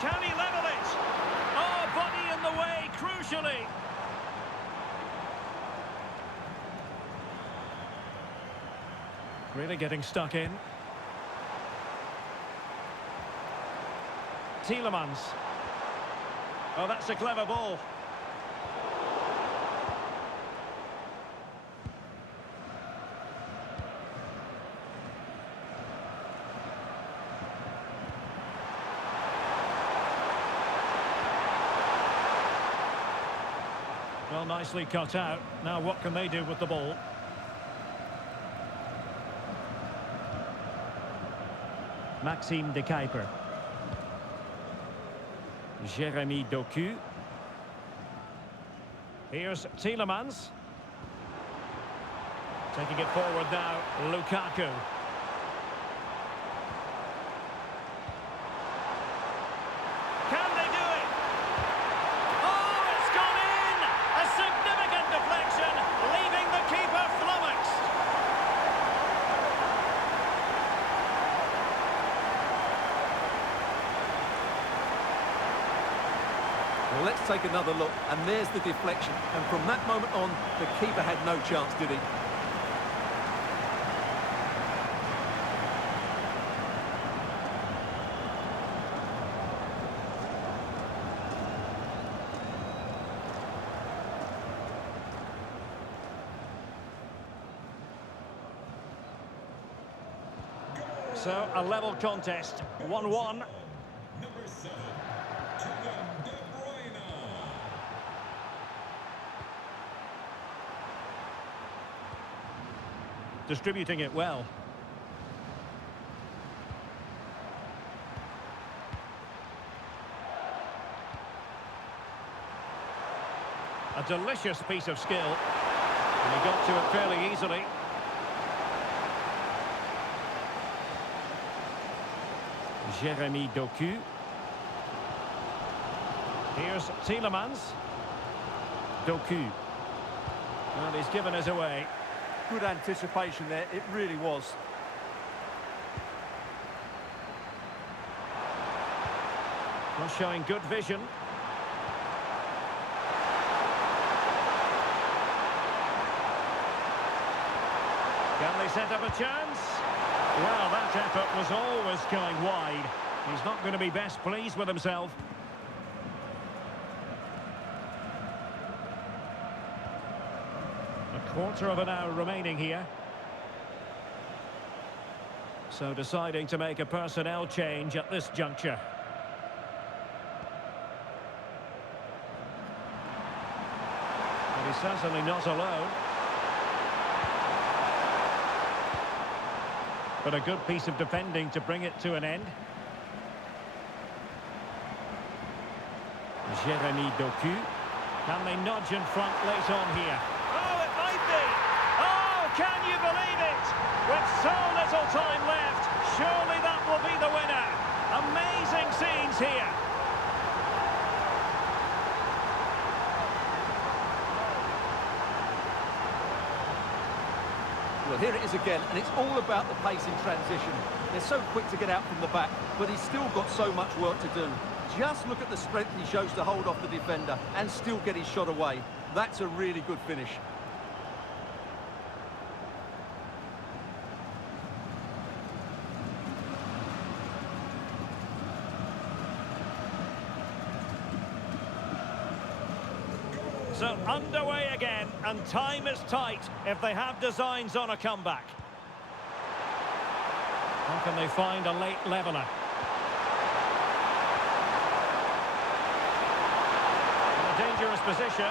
Can he level it? Oh, body in the way, crucially. Really getting stuck in. Tielemans. Oh, that's a clever ball. Well, nicely cut out. Now what can they do with the ball? Maxime de Kuiper. Jeremy Doku. Here's Tielemans. Taking it forward now, Lukaku. Can they do it? Oh, it's gone in! A significant deflection, leaving the keeper flummoxed. Well, let's take another look, and there's the deflection. And from that moment on, the keeper had no chance, did he? So, a level contest, 1-1. Distributing it well. A delicious piece of skill. And he got to it fairly easily. Jeremy Doku. Here's Tielemans. Doku. And he's given us away. Good anticipation there, it really was. Well, showing good vision. Can they set up a chance? Well, that effort was always going wide. He's not going to be best pleased with himself. A quarter of an hour remaining here. So deciding to make a personnel change at this juncture. But he's certainly not alone. But a good piece of defending to bring it to an end. Jeremy Doku. Can they nudge in front late on here? Oh, it might be! Oh, can you believe it? With so little time left, surely that will be the winner. Amazing scenes here. Well, here it is again, and it's all about the pace in transition. They're so quick to get out from the back, but he's still got so much work to do. Just look at the strength he shows to hold off the defender and still get his shot away. That's a really good finish. So underway again, and time is tight if they have designs on a comeback. How can they find a late leveller? In a dangerous position.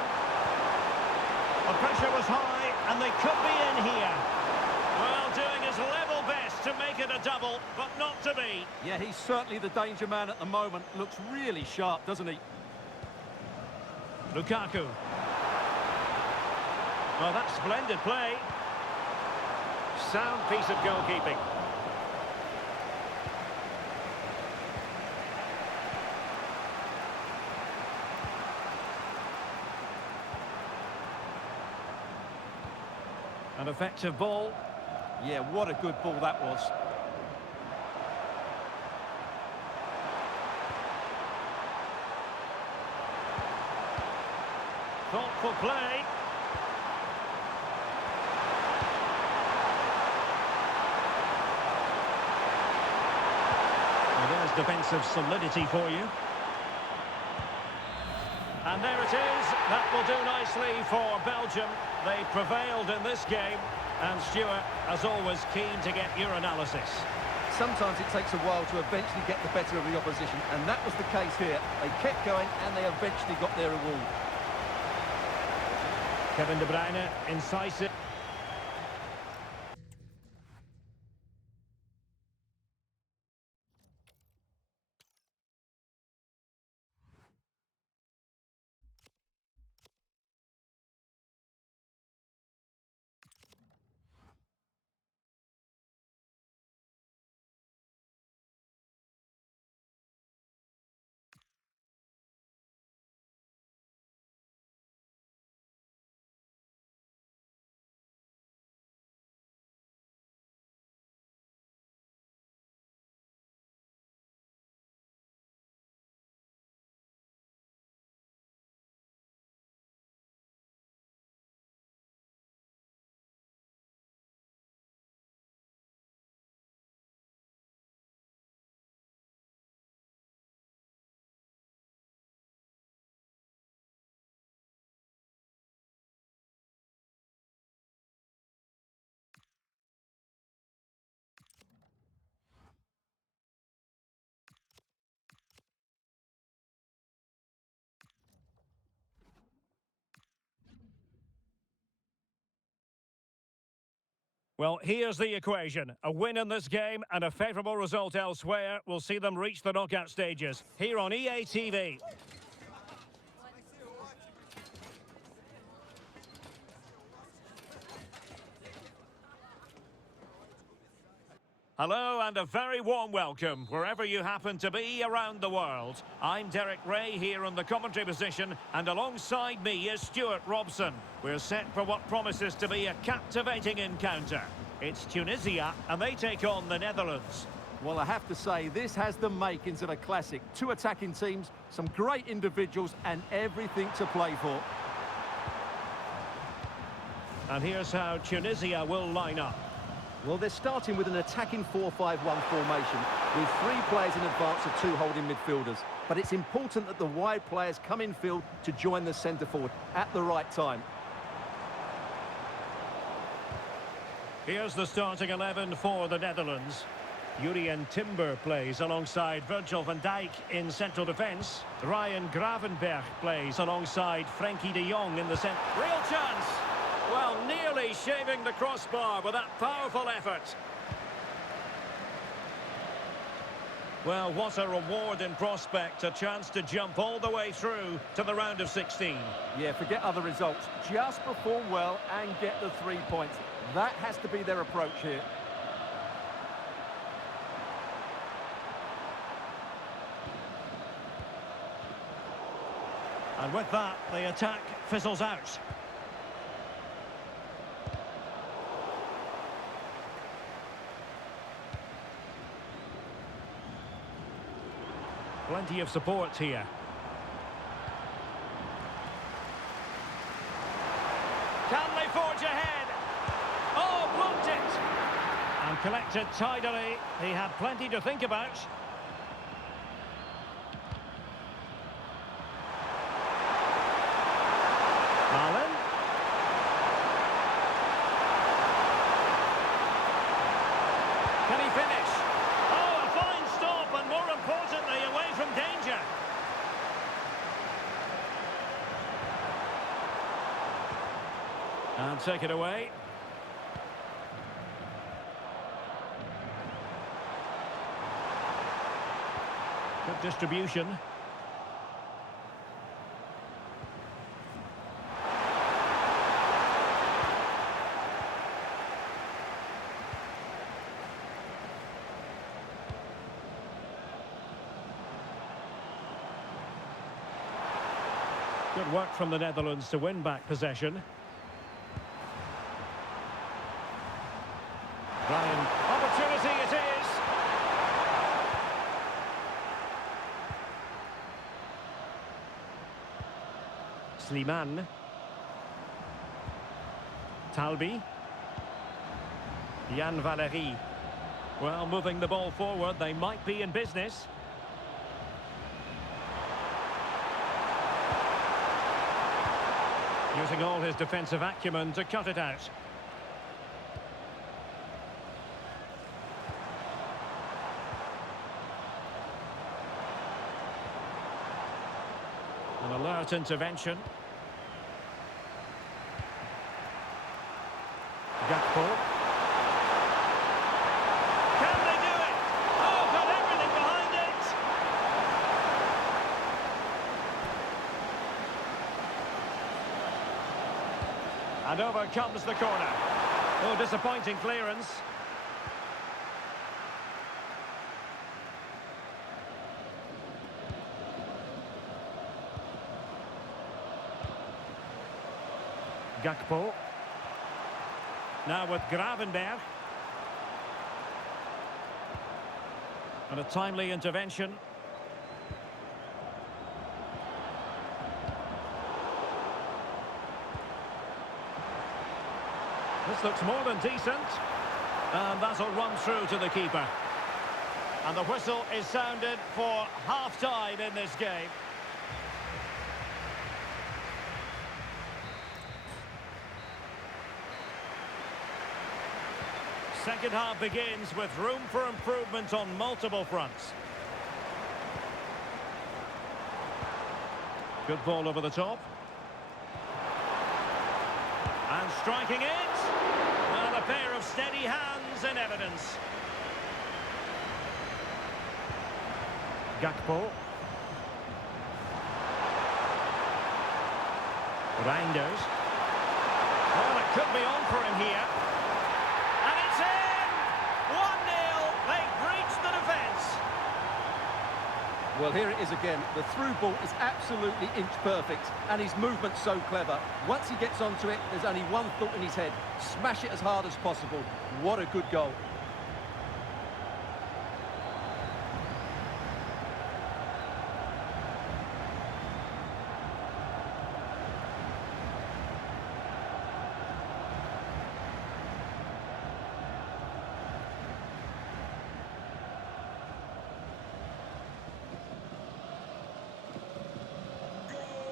The pressure was high, and they could be in here. Well, doing his level best to make it a double, but not to be. Yeah, he's certainly the danger man at the moment. Looks really sharp, doesn't he? Lukaku. Well, that's splendid play. Sound piece of goalkeeping. An effective ball. Yeah, what a good ball that was. Thoughtful play. Well, there's defensive solidity for you. And there it is. That will do nicely for Belgium. They prevailed in this game. And Stuart, as always, keen to get your analysis. Sometimes it takes a while to eventually get the better of the opposition, and that was the case here. They kept going, and they eventually got their reward. Kevin De Bruyne, incisive. Well, here's the equation. A win in this game and a favourable result elsewhere will see them reach the knockout stages. Here on EA TV. Hello and a very warm welcome wherever you happen to be around the world. I'm Derek Ray here in the commentary position, and alongside me is Stuart Robson. We're set for what promises to be a captivating encounter. It's Tunisia and they take on the Netherlands. Well, I have to say, this has the makings of a classic. Two attacking teams, some great individuals, and everything to play for. And here's how Tunisia will line up. Well, they're starting with an attacking 4-5-1 formation, with 3 players in advance of 2 holding midfielders. But it's important that the wide players come in field to join the centre forward at the right time. Here's the starting 11 for the Netherlands. Jurien Timber plays alongside Virgil van Dijk in central defence. Ryan Gravenberch plays alongside Frenkie de Jong in the centre. Real chance! Well, nearly shaving the crossbar with that powerful effort. Well, what a reward in prospect, a chance to jump all the way through to the round of 16. Yeah, forget other results. Just perform well and get the 3 points. That has to be their approach here. And with that, the attack fizzles out. Plenty of support here. Can they forge ahead? Oh, blocked it! And collected tidily. He had plenty to think about. Allen. Can he finish? Oh, a fine stop, and more importantly, away from danger. And take it away. Good distribution. Good work from the Netherlands to win back possession. Ryan, opportunity it is! Slimane. Talbi. Jan Valery. Well, moving the ball forward, they might be in business. Using all his defensive acumen to cut it out. An alert intervention. Gakpo. Can they do it? Oh, got everything behind it. And over comes the corner. Oh, disappointing clearance. Gakpo. Now with Gravenberg. And a timely intervention. This looks more than decent. And that'll run through to the keeper. And the whistle is sounded for half-time in this game. Second half begins with room for improvement on multiple fronts. Good ball over the top. And striking it. And a pair of steady hands in evidence. Gakpo. Reinders. Well, it could be on for him here. And it's in! 1-0. They've breached the defence. Well, here it is again. The through ball is absolutely inch perfect, and his movement's so clever. Once he gets onto it, there's only one thought in his head: smash it as hard as possible. What a good goal.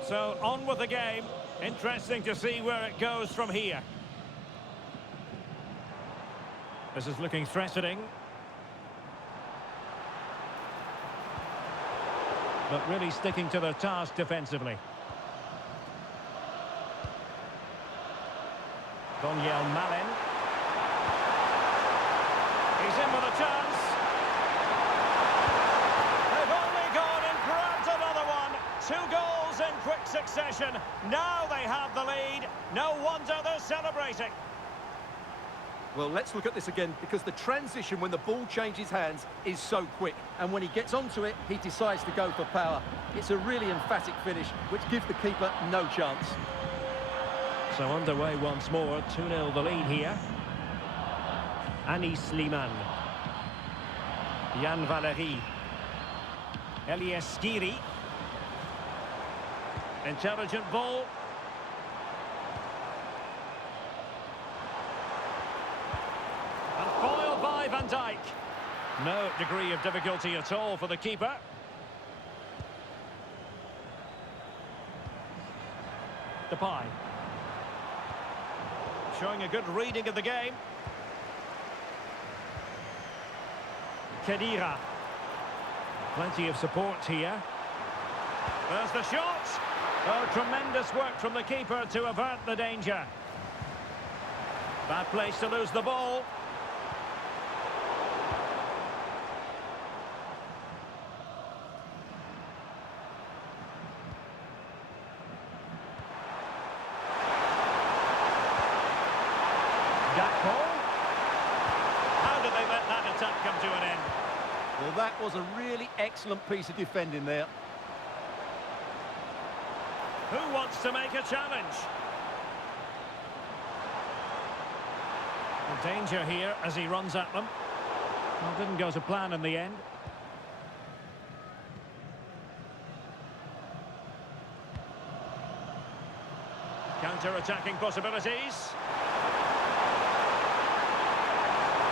So, on with the game. Interesting to see where it goes from here. This is looking threatening. But really sticking to their task defensively. Daniel Malin. He's in with a chance. They've only gone and grabbed another one. 2 goals in quick succession. Now they have the lead. No wonder they're celebrating. Well, let's look at this again, because the transition when the ball changes hands is so quick. And when he gets onto it, he decides to go for power. It's a really emphatic finish, which gives the keeper no chance. So underway once more. 2-0 the lead here. Anis Slimane. Jan Valery. Elias Skiri. Intelligent ball. And foiled by Van Dijk. No degree of difficulty at all for the keeper. Depay. Showing a good reading of the game. Khedira. Plenty of support here. There's the shot. Oh, tremendous work from the keeper to avert the danger. Bad place to lose the ball. Gakpo. How did they let that attack come to an end? Well, that was a really excellent piece of defending there. Who wants to make a challenge? The danger here as he runs at them. Well, didn't go to plan in the end. Counter-attacking possibilities.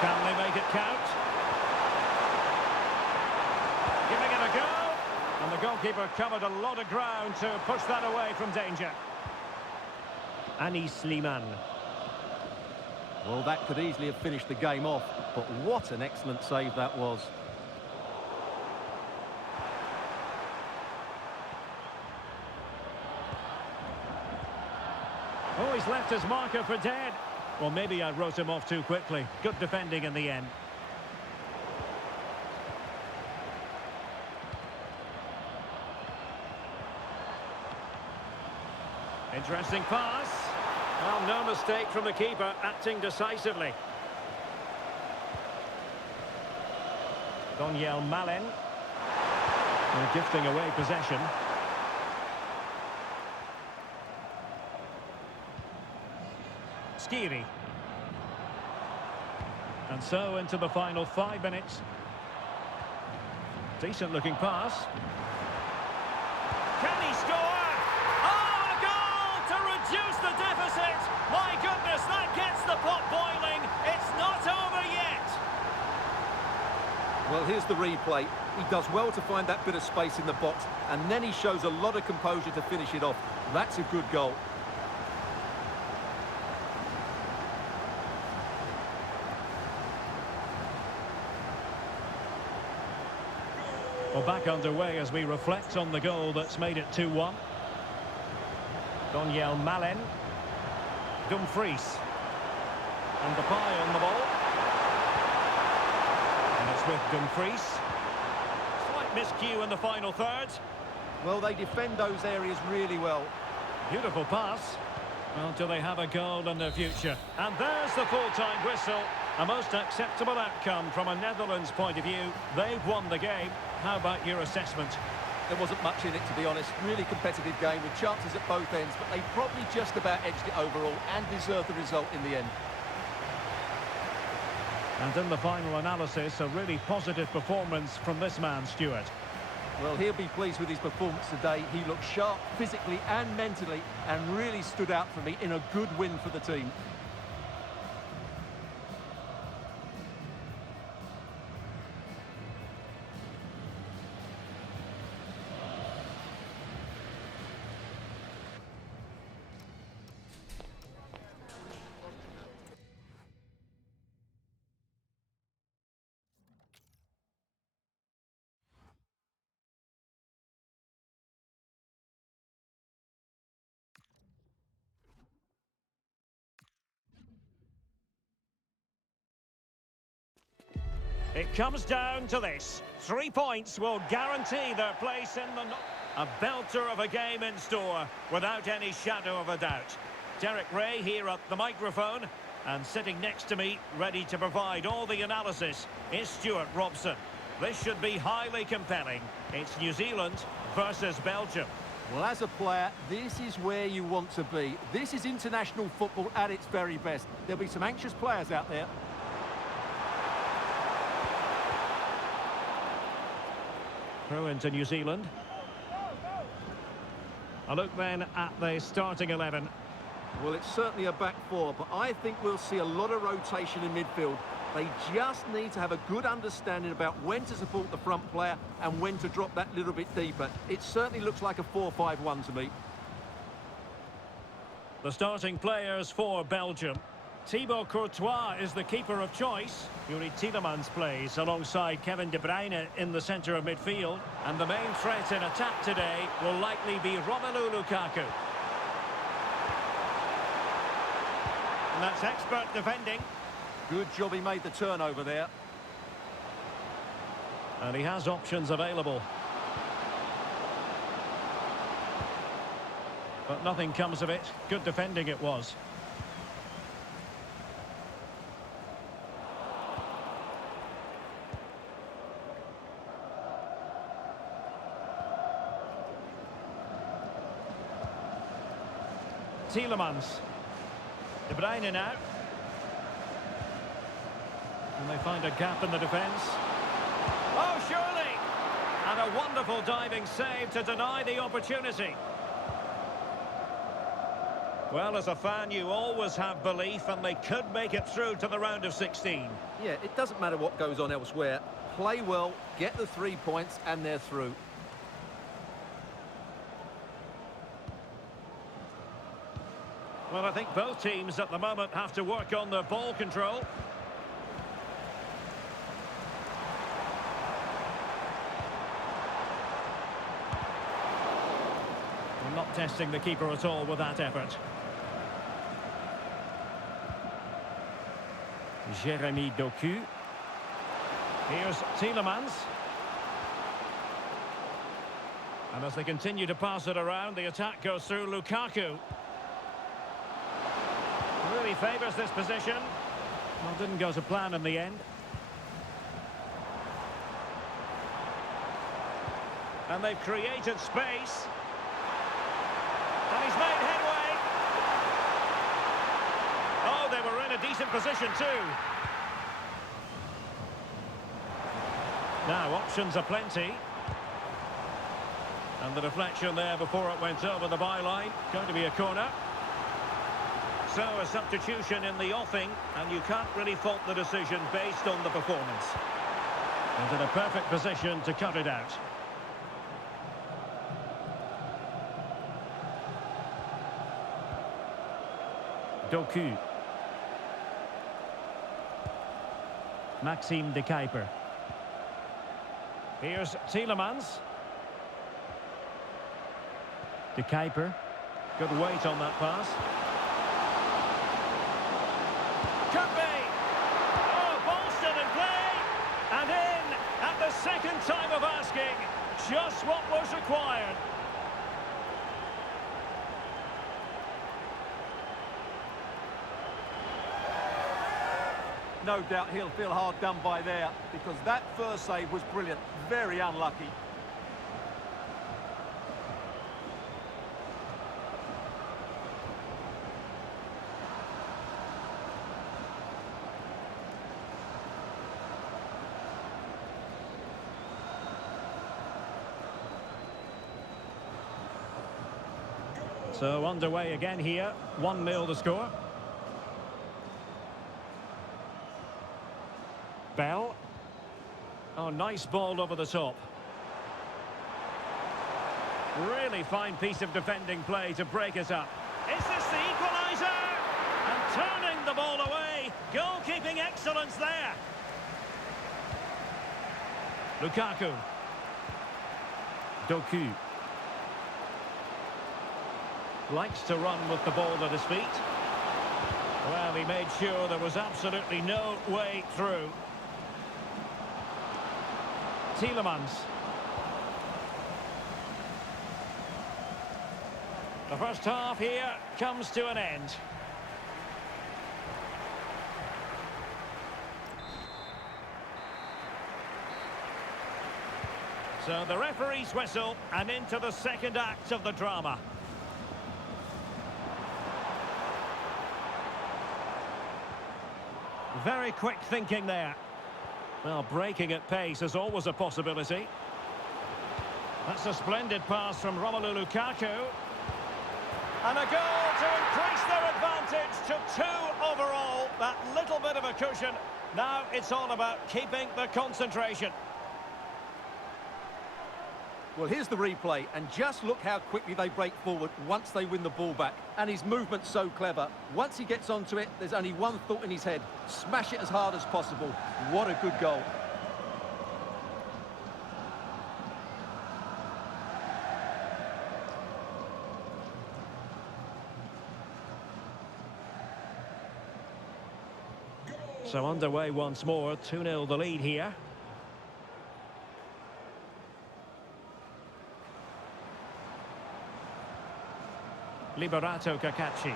Can they make it count? Giving it a go. And the goalkeeper covered a lot of ground to push that away from danger. Anis Slimane. Well, that could easily have finished the game off, but what an excellent save that was. Oh, he's left his marker for dead. Well, maybe I wrote him off too quickly. Good defending in the end. Interesting pass. Well, no mistake from the keeper, acting decisively. Daniel Malen. They're gifting away possession. Skiri. And so into the final 5 minutes. Decent looking pass. Can he score? Oh, a goal to reduce the deficit. My goodness, that gets the pot boiling. It's not over yet. Well, here's the replay. He does well to find that bit of space in the box, and then he shows a lot of composure to finish it off. That's a good goal. Well, back underway as we reflect on the goal that's made it 2-1. Daniel Malen. Dumfries. And Depay on the ball. And it's with Dumfries. Slight miscue in the final third. Well, they defend those areas really well. Beautiful pass. Well, do they have a goal in their future? And there's the full-time whistle. A most acceptable outcome from a Netherlands point of view. They've won the game. How about your assessment? There wasn't much in it, to be honest. Really competitive game with chances at both ends, but they probably just about edged it overall and deserved the result in the end. And in the final analysis, a really positive performance from this man, Stuart. Well, he'll be pleased with his performance today. He looked sharp physically and mentally and really stood out for me in a good win for the team. It comes down to this. 3 points will guarantee their place in the... A belter of a game in store, without any shadow of a doubt. Derek Ray here at the microphone, and sitting next to me, ready to provide all the analysis, is Stuart Robson. This should be highly compelling. It's New Zealand versus Belgium. Well, as a player, this is where you want to be. This is international football at its very best. There'll be some anxious players out there. Throw into New Zealand. A look then at the starting 11. Well, it's certainly a back four, but I think we'll see a lot of rotation in midfield. They just need to have a good understanding about when to support the front player and when to drop that little bit deeper. It certainly looks like a 4-5-1 to me. The starting players for Belgium. Thibaut Courtois is the keeper of choice. Yuri Tielemans plays alongside Kevin De Bruyne in the centre of midfield. And the main threat in attack today will likely be Romelu Lukaku. And that's expert defending. Good job he made the turnover there. And he has options available. But nothing comes of it. Good defending it was. Tielemans. De Bruyne now. And they find a gap in the defence. Oh, surely! And a wonderful diving save to deny the opportunity. Well, as a fan, you always have belief, and they could make it through to the round of 16. Yeah, it doesn't matter what goes on elsewhere. Play well, get the 3 points, and they're through. Well, I think both teams at the moment have to work on their ball control. We're not testing the keeper at all with that effort. Jeremy Doku. Here's Tielemans. And as they continue to pass it around, the attack goes through Lukaku. Really favours this position. Well, didn't go to plan in the end. And they've created space. And he's made headway. Oh, they were in a decent position too. Now, options are plenty. And the deflection there before it went over the byline. Going to be a corner. So a substitution in the offing, and you can't really fault the decision based on the performance. And in a perfect position to cut it out. Doku. Maxime de Kuiper. Here's Tielemans. De Kuiper. Good weight on that pass. Could be. Oh, Boston in play. And in at the second time of asking. Just what was required. No doubt he'll feel hard done by there, because that first save was brilliant. Very unlucky. So underway again here. 1-0 the score. Bell. Oh, nice ball over the top. Really fine piece of defending play to break it up. Is this the equaliser? And turning the ball away. Goalkeeping excellence there. Lukaku. Doku. Likes to run with the ball at his feet. Well, he made sure there was absolutely no way through. Tielemans. The first half here comes to an end. So the referee's whistle, and into the second act of the drama. Very quick thinking there. Well, breaking at pace is always a possibility. That's a splendid pass from Romelu Lukaku. And a goal to increase their advantage to 2 overall. That little bit of a cushion. Now it's all about keeping the concentration. Well, here's the replay, and just look how quickly they break forward once they win the ball back. And his movement's so clever. Once he gets onto it, there's only one thought in his head. Smash it as hard as possible. What a good goal. So underway once more, 2-0 the lead here. Liberato Cacaci.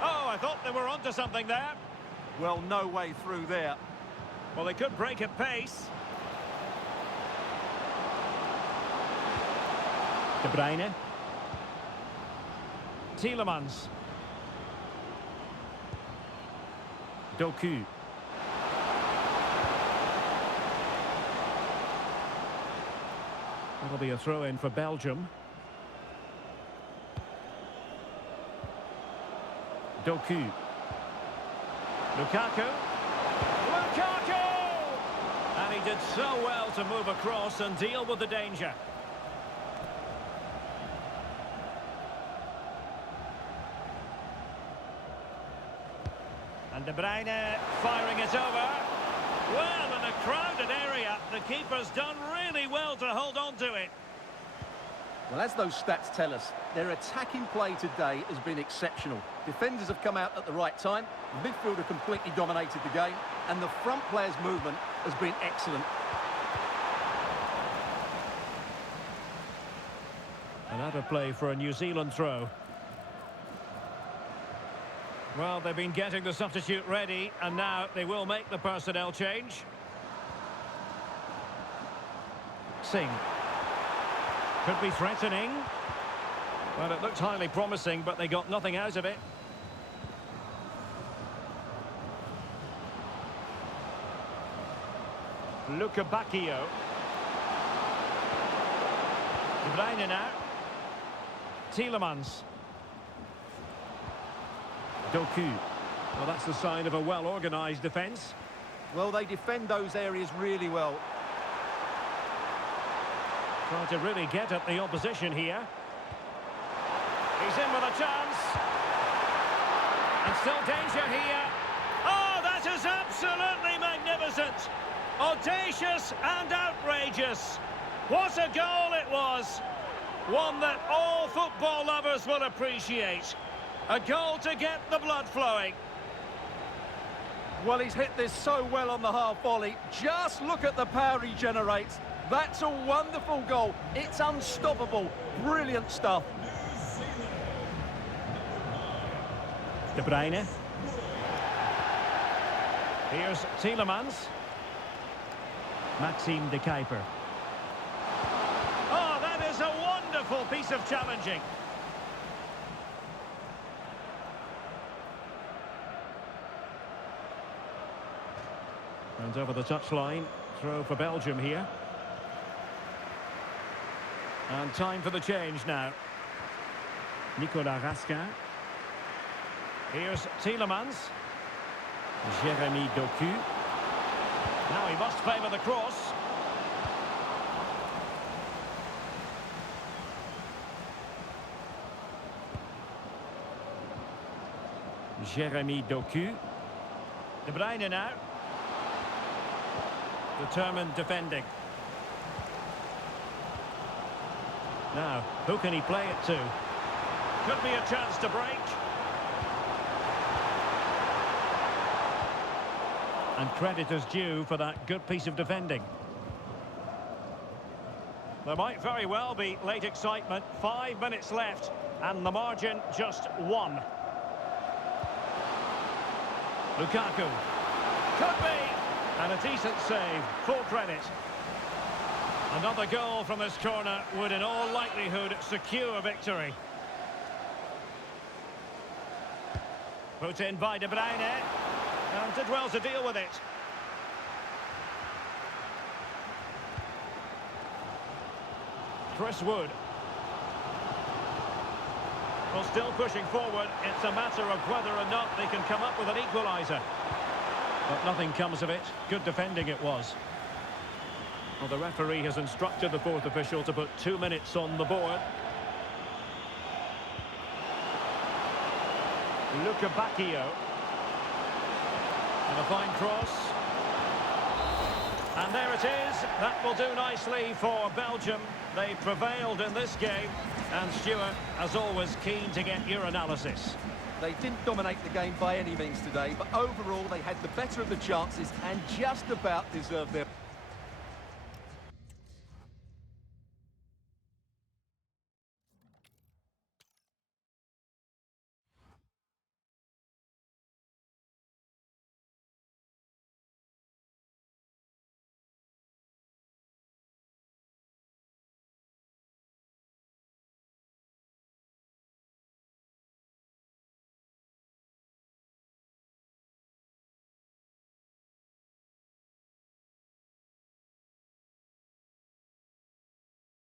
Oh, I thought they were onto something there. Well, no way through there. Well, they could break at pace. De Bruyne. Tielemans. Doku. That'll be a throw-in for Belgium. Doku. Lukaku. Lukaku! And he did so well to move across and deal with the danger. And De Bruyne firing it over. Well, in a crowded area, the keeper's done really well to hold on to it. Well, as those stats tell us, their attacking play today has been exceptional. Defenders have come out at the right time, the midfielder completely dominated the game, and the front player's movement has been excellent. Another play for a New Zealand throw. Well, they've been getting the substitute ready, and now they will make the personnel change. Singh. Could be threatening. Well, it looked highly promising, but they got nothing out of it. Bacchio. De Bruyne now. Tielemans. Doku. Well, that's the sign of a well-organised defence. Well, they defend those areas really well. Trying to really get at the opposition here. He's in with a chance. And still danger here. Oh, that is absolutely magnificent. Audacious and outrageous. What a goal it was. One that all football lovers will appreciate. A goal to get the blood flowing. Well, he's hit this so well on the half volley. Just look at the power he generates. That's a wonderful goal. It's unstoppable. Brilliant stuff. De Bruyne. Here's Tielemans. Maxime de Kuiper. Oh, that is a wonderful piece of challenging. And over the touchline, throw for Belgium here. And time for the change now. Nicolas Raskin. Here's Tielemans. Jeremy Doku. Now he must favour the cross. Jeremy Doku. De Bruyne now. Determined defending. Now, who can he play it to? Could be a chance to break. And credit is due for that good piece of defending. There might very well be late excitement. 5 minutes left, and the margin just 1. Lukaku. Could be! And a decent save, full credit. Another goal from this corner would in all likelihood secure victory. Put in by De Bruyne, and did well to deal with it. Chris Wood. Well, still pushing forward. It's a matter of whether or not they can come up with an equaliser. But nothing comes of it. Good defending it was. Well, the referee has instructed the fourth official to put 2 minutes on the board. Bacchio. And a fine cross. And there it is. That will do nicely for Belgium. They prevailed in this game. And Stuart, as always, keen to get your analysis. They didn't dominate the game by any means today, but overall they had the better of the chances and just about deserved their...